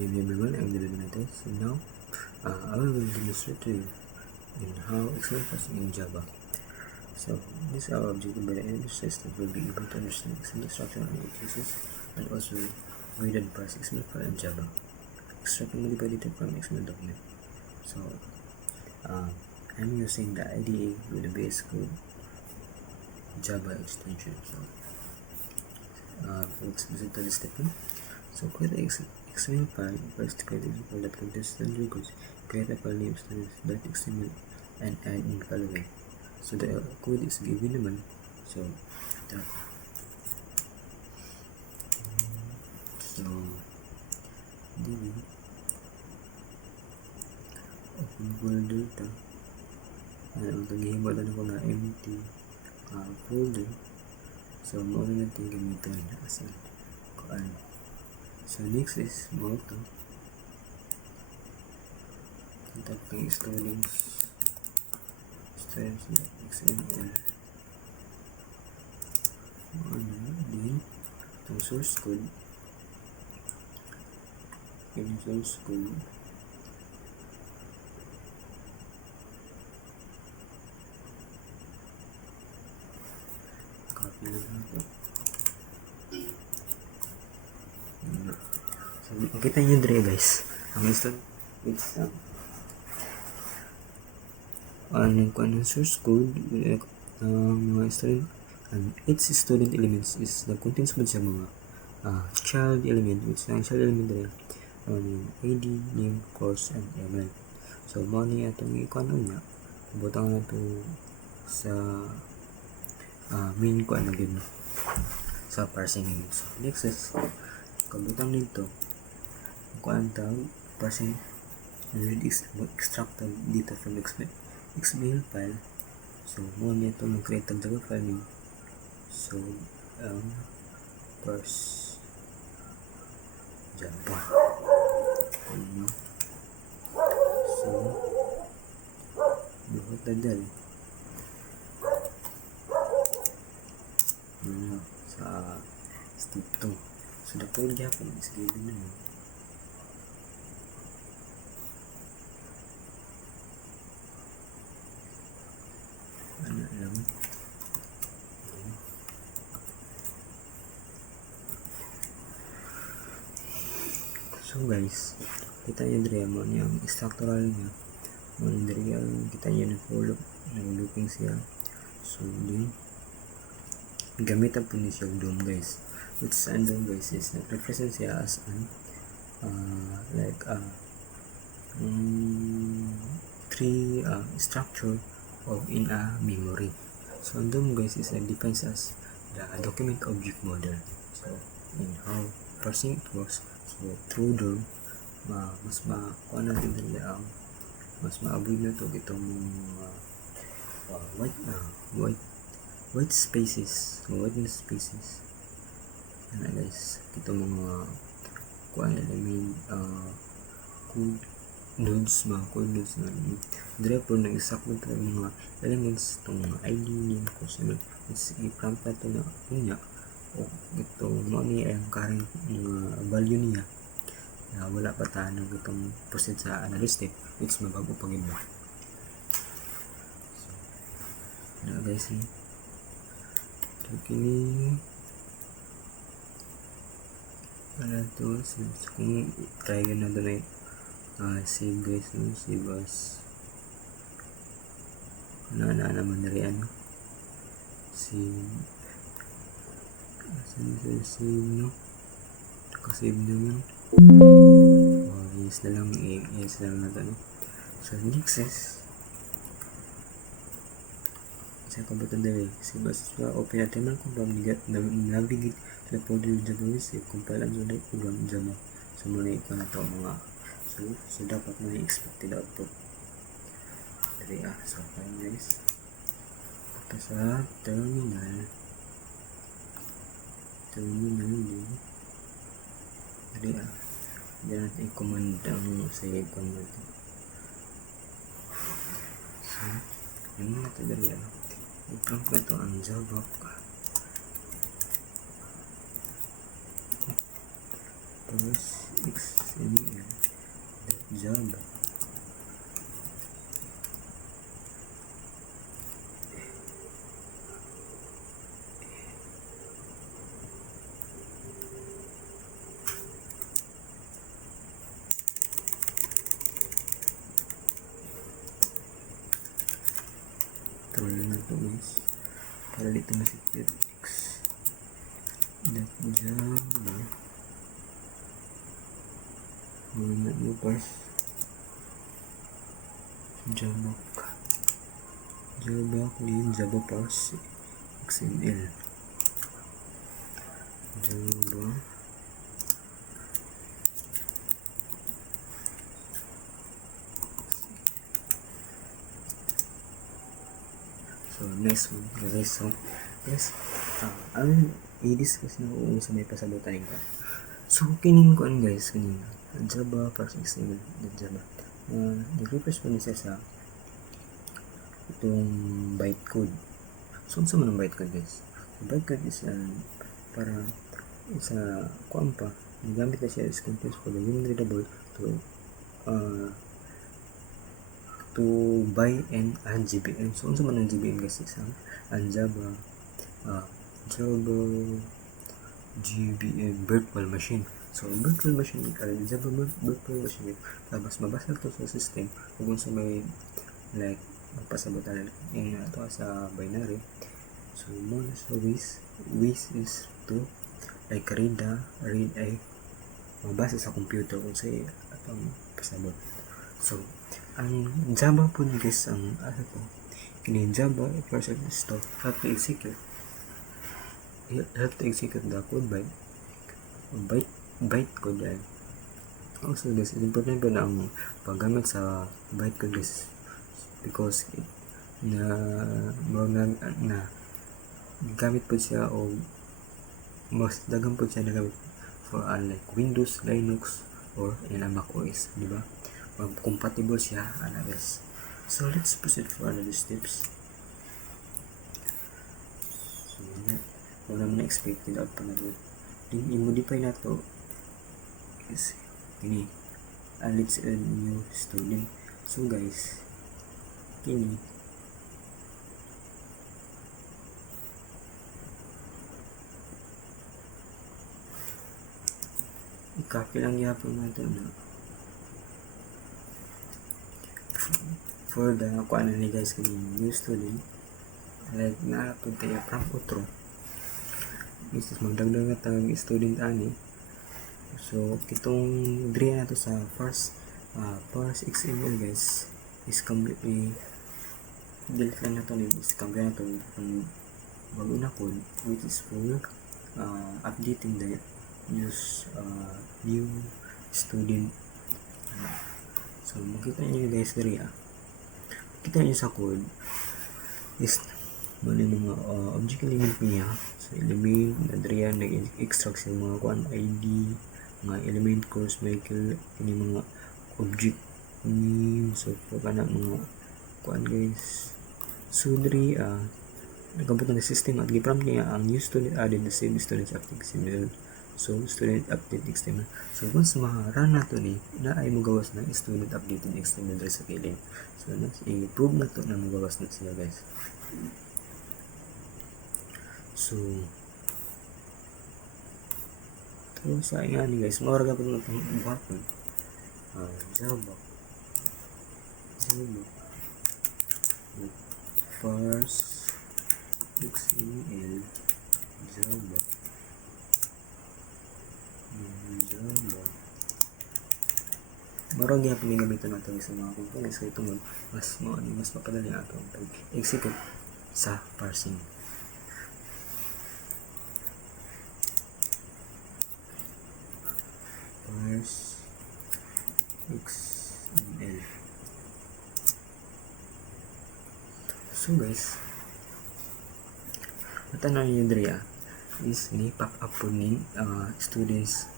evening everyone, I'm David Benitez, and now I will demonstrate to you in how XML parsing in Java. So this is our objective. By the end of the system, will be able to understand XML structure and its uses, and also read and parse XML file in Java, extract and modify data from XML document. So I'm using the IDE with the VS Code Java extension. So let's visit to this step 1. So create the XML file. First, create a file that contains standard records. Create a file name standards.xml and add in following. So the code is given naman. So that. So then open folder ta. Ang taghihimo na ko na empty folder. So mo na natin gamiton as kuan. So next is mo to itong students.xml din itong source code copy na ito. So makita nyo dre guys ang student it's ng source code mga student and its student elements is the contents mo sa mga child element, which ang child element rin ID, name, course, and email. So mo niya itong ikuan niya butang na ito sa main kuan na din sa parsing. So next is kabutang nito kuan tawag parsing and read extract the data from XML file. So mo niya ito mag-create ng Java file name. So parse Java. So buhat na dyan sa step 2. So the code gapon is given naman. So guys, kita nyo diri mo niyang structural niya mo diri kita nyo na looping siya. So din gamitan po ni siya DOM guys, which ang DOM guys is represent siya as an three structure of in a memory. So ang DOM guys is defines as the document object model. So in how parsing it works, so through DOM mas makuha natin nila ang mas maaboy na ito itong white spaces ano guys, itong mga kuha element code nodes na dire po nag-exact mo mga elements itong mga ID, name, course, it's i-prompt na ito na niya o ito mo niya ang current value niya na wala pa tayo itong proceed sa another step which mabago pag iba. So guys so kini wala to so kung try na ito na save guys save as na naman na rin save no nakasave naman yes na lang na ito no? So next is sa kabutan dali save as open natin ang program navigate to the folder Java save compile and select program Java. So muna ito na ito mga so dapat may expected output dali so tayo guys ito sa terminal din dali diyan natin i-command ang save command. So yun natin dali i-prompt na ito ang Java first xml.java. Tuloy na ito guys para dito masecure. X.java muna mo parse java clean java parse xml java. So next one guys, so yes, ang i-discuss na kung sa may pasabutan ko. So kining ko guys kanina java parse xml java nag-refresh po niya sa itong bytecode. So unsa man ang bytecode guys? So bytecode is para sa kuan pa nagamit na siya is contains for the human readable to buy and GBM. So unsa man ang GBM guys is ang Java GBM virtual machine. So virtual machine Java virtual machine tapos mabasa to sa system kung sa may like magpasabutan in to sa binary. So mo sa ways is to like read ay mabasa sa computer kung sa atong pasabot. So ang Java po guys ang kini Java first is to have to execute the code bytecode yan. Also guys, it's important po na ang paggamit sa bytecode guys because na gamit po siya o mas dagang po siya nagamit for unlike Windows, Linux or Mac OS, di ba? Compatible siya guys. So let's proceed for another steps. So wala mo na expected output na ito. Then i-modify na to is ini let's add new student. So guys ini i-copy lang yapon natin na for the kuan ni guys kini new student like na pud tayo from outro is magdagdag na tag student ani. So kitong dre na to sa first XML guys is completely delete lang na to is compare na to bago na code which is for updating the new student. So makita niyo guys diri kita niyo sa code is mali mga object element niya. So element na diri nag-extract sa mga kuan ID, mga element course vehicle, ini mga object name. So kana mga kuan guys. So diri nagabot na system at gi-prompt niya ang new student added the same students active XML. So student update XML. So once ma-run na to ni na ay magawas na student updated XML diri sa killing. So next i-prove na to na magawas na siya guys. So to sa ingani guys mao ra gapon itong button Java parse XML Java marang gyapon ni gamiton nato sa mga components kay tungod mas mapadali ato ang pag-execute sa parsing. Parse XML. So guys matanaw niyo diri is ni pop up po ni students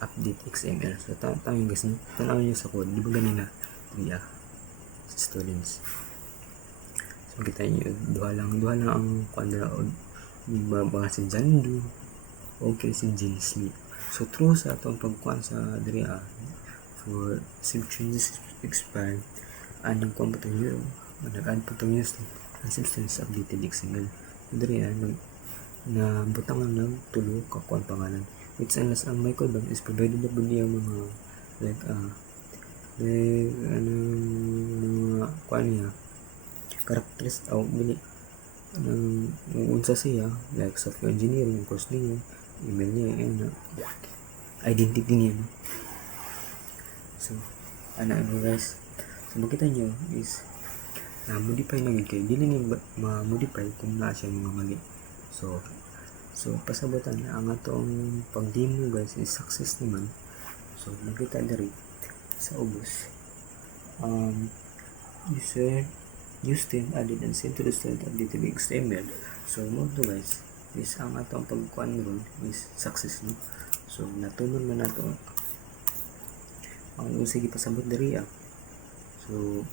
update XML. So tanaw guys no tanaw niyo sa code di ba ganina diri students. So kita niyo duha lang ang kuan ra ni ba si Jandu okay si Jill Smith. So through sa atong pagkuan sa diri for save changes expired anong kuan pa tayo nag-add pa tayo ang substance updated XML. So diri na butangan ng tulo ka kuan pangalan which unless ang microdom is provided na niya mga like mga kuan niya characteristics bili unsa siya like software engineering course niya email niya and identity niya no? So guys, so makita nyo is na-modify na yun kayo dili niya ma-modify kung na siya mga mali. So pasabutan ang atong pag-demo guys is success naman. So makita diri sa ubos user Justin added and sent to the student updated XML. So mo to guys is ang atong pagkuan ron is success no. So natuman man nato ang sige pasabot diri so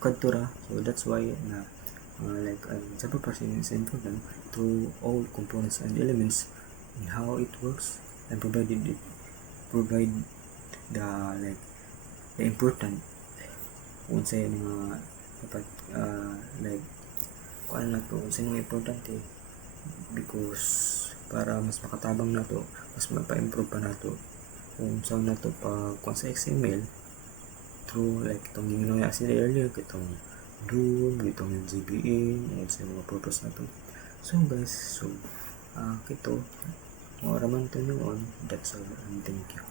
kadtura. So that's why na like Java parsing is important to all components and elements and how it works and provide the like the important kung sa mga dapat like kuan na to sa mga importante because para mas makatabang na to mas mapa-improve pa na to kung saan na to pa kuan sa XML through like itong ginawa sila earlier itong Doom, itong GBA at sa mga purpose na to. So guys, kito mga raman to noon. That's all and thank you.